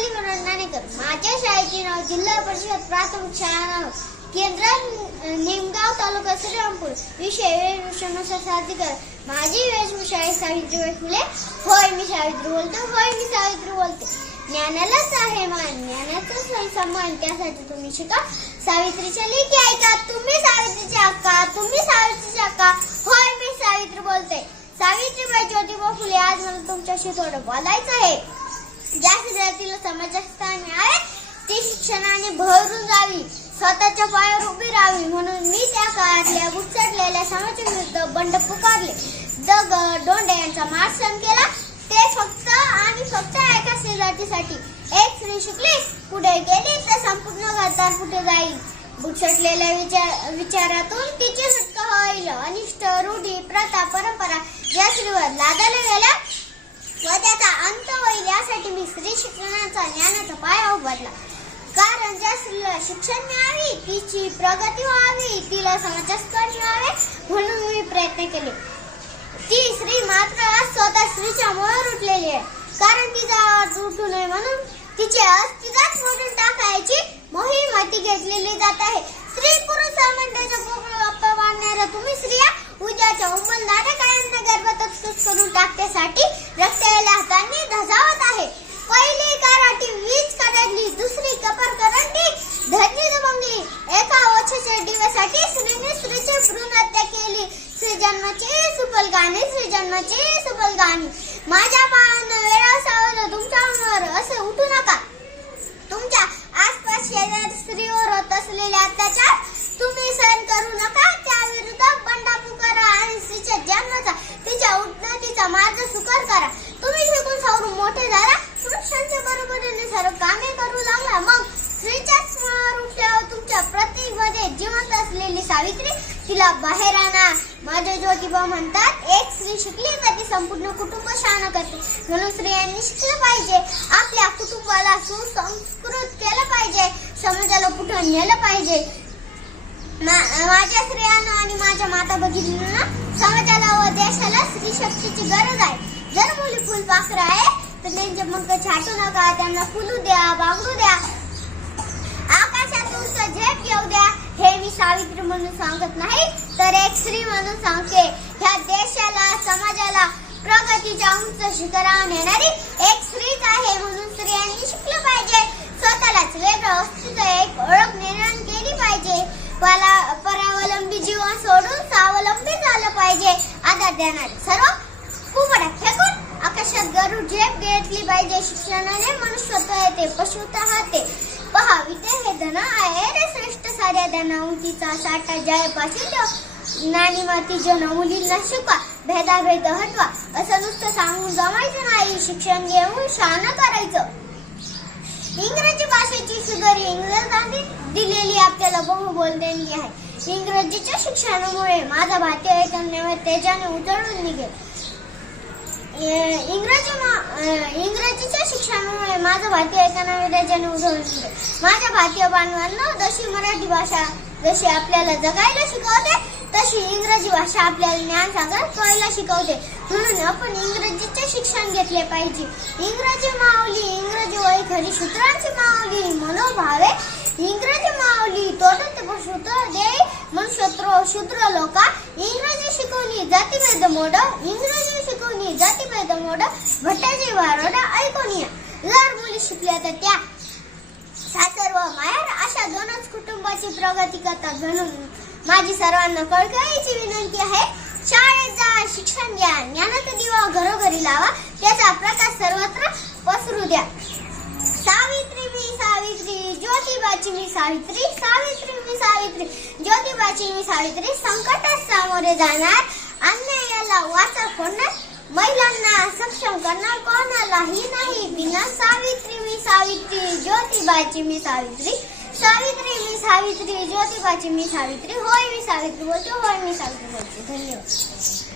अलीवरून नाणेकर. माझ्या शाळेचे नाव जिल्हा परिषद प्राथमिक शाळा नाव केंद्र निमगाव तालुका श्रीरामपूर. विषय वेशभूषा साजरी कर. माझी वेशभूषा आहे सावित्रीबाई फुले. होय मी सावित्री बोलते. होय मी सावित्री बोलते. ज्ञानालाच आहे मान, ज्ञानाचा सन्मान, त्यासाठी तुम्ही शिका. सावित्रीच्या लेखी ऐका. तुम्ही सावित्रीच्या अक्का, तुम्ही सावित्रीच्या अक्का. होय मी सावित्री बोलते. सावित्रीबाई ज्योतिबा फुले. आज मला तुमच्याशी थोडं बोलायचं आहे. ज्या शहरातील समाजात स्थान मिळावे ती शिक्षणाने भरून जावी, स्वतःच्या पायावर उभी राहावी, म्हणून मी त्या काळातल्या बुचडलेल्या समाजाविरुद्ध बंड पुकारले. दगड दोंडे यांचा मार सहन केला. ते फक्त आणि फक्त एका जातीसाठी. एक स्त्री शिकली, पुढे गेली तर संपूर्ण गद्दार पुढे जाईल. बुचडलेल्या विचारातून तिची सुटका होईल. अनिष्ट रूढी प्रथा परंपरा या स्त्रीवर लादल्या गेल्या व त्याचा अंत होईल, यासाठी मी स्त्री शिक्षणाचा ज्ञानाचा पाया उभारला. कारण ज्या स्त्रीला शिक्षण मिळावे तिची प्रगती व्हावी, तिला समाजात स्थान मिळावे, म्हणून मी प्रयत्न केले. ती स्त्री मात्र स्वतः स्त्रीच्या मुळावर उठलेली आहे. कारण तिचा आवाज उठू नये म्हणून तिचे अस्तित्वच मोडून टाकायची मोहीम हाती घेतलेली जात आहे. स्त्री पुरुष समानतेचा गप्पा मारणाऱ्या तुम्ही स्त्रिया उद्याच्या उमलणाऱ्या काळांना गर्भातच करून टाकण्यासाठी रक्ताच्या हातांनी धजावत आहे. पहिली कराठी वीज करंडली, दुसरी कपर करंडी धरणी दमंगली. एका ओछ्याच्या दिव्यासाठी स्त्रीने स्त्रीची भ्रूण हत्या केली. स्त्री जन्माची सुफल गाणी, स्त्री जन्माची सुफल गाणी. माझ्या पायानं वेळा सावध तुमच्यावर असे उठू नका. तुमच्या आसपास शेजारी स्त्रीवर होत असलेले अत्याचार तुम्ही सहन करू नका. त्याविरुद्ध बंडा पुकारा आणि स्त्रीच्या जन्माचा, तिच्या उन्नतीचा मार्ग सुकर करा. तुम्ही शिकून सवरून मोठे झाला, पुरुषांच्या बरोबरीने सर्व कामे करू लागला. मग स्त्रीच्याच मुळावर उठल्यावर तुमच्या प्रतीमध्ये जिवंत असलेली सावित्री तिला बाहेर आणा. माझे ज्योतिबा म्हणतात, एक स्त्री शिकली तर ती संपूर्ण कुटुंब शहाणं करते. म्हणून स्त्रियांनी शिकलं पाहिजे. आपल्या कुटुंबाला सुसंस्कृत केलं पाहिजे. समाजाला पुढे नेलं पाहिजे. माझ्या स्त्रियांना आणि माझ्या माता भगिनींना समाजाला व देशाला स्त्री शक्तीची गरज आहे. जर मुली फुलपाखरं आहे तर त्यांचे पंख छाटू नका. त्यांना फुलू द्या, बागडू द्या, आकाशात उंच झेप येऊ द्या. हे मी सावित्री म्हणून सांगत नाही, तर एक स्त्री म्हणून सांगते. ह्या देशाला समाजाला प्रगतीच्या उंच शिखरावर नेणारी एक स्त्रीच आहे. म्हणून स्त्रियांनी शिकलं पाहिजे. स्वतःलाच वेगळं अस्तित्व, एक ओळख निर्माण केली पाहिजे. परावलंबी जीवन सोडून स्वावलंबी झालं पाहिजे. आधार देणारे सर्व कुबड्या फेकून आकाशात गरुड झेप घेतली पाहिजे. शिक्षणाने मनुष्यत्व येते, पशुत्व राहते. पहा विद्या हे धन आहे रे श्रेष्ठ साऱ्या धना. उंचीचा साठा जय पाशील नानी माती जन. मुलींना शिकवा, भेदाभेद हटवा. असं नुसतं सांगून जमायचं नाही. शिक्षण घेऊन शहाणं करायचं. इंग्रजी भाषेची सुधारी इंग्रजांनी दिलेली आपल्याला बहुबोल देणगी आहे. इंग्रजीच्या शिक्षणामुळे माझा भारतीय ऐकण्यावर तेजाने उजळून निघेल. इंग्रजीच्या शिक्षणामुळे माझं भारतीय ऐकण्यावर तेजाने उजळून निघेल. माझ्या भारतीय बांधवांना जशी मराठी भाषा जशी आपल्याला जगायला शिकवते, तशी इंग्रजी भाषा आपल्याला ज्ञानसागर कळायला शिकवते. म्हणून आपण इंग्रजीचे शिक्षण घेतले पाहिजे. इंग्रजी माऊली, इंग्रजी वय खरी सूत्रांची माऊली. मनोभावे इंग्रजी माऊली, तोडते सूत्र दे मन शूद्र लोका. इंग्रजी शिकवणी जातीभेद मोड, इंग्रजी शिकवणी जातीभेद मोड. भट्टाची वारोड ऐकून या. जर मुली शिकल्या तर त्या सासर व माहेर अशा दोनच कुटुंबाची प्रगती करतात. म्हणून माझी सर्वांना कळकळीची विनंती आहे. शाळेत जा, शिक्षण घ्या, ज्ञानाचा दिवा घरोघरी लावा, त्याचा प्रकाश सर्वत्र पसरू द्या. सावित्री मी सावित्री, ज्योतिबाची मी सावित्री. सावित्री मी सावित्री, ज्योतिबाची मी सावित्री. संकटात सामोरे जाणार, अन्यायाला वाचा फोडणार, महिलांना सक्षम करणार, कोणालाही नाही बिना. सावित्री मी सावित्री, ज्योतिबाची मी सावित्री. सावित्री मी सावित्री, ज्योतिबाची मी सावित्री. होय मी सावित्री बोलते. होय मी सावित्री बोलते. धन्यवाद.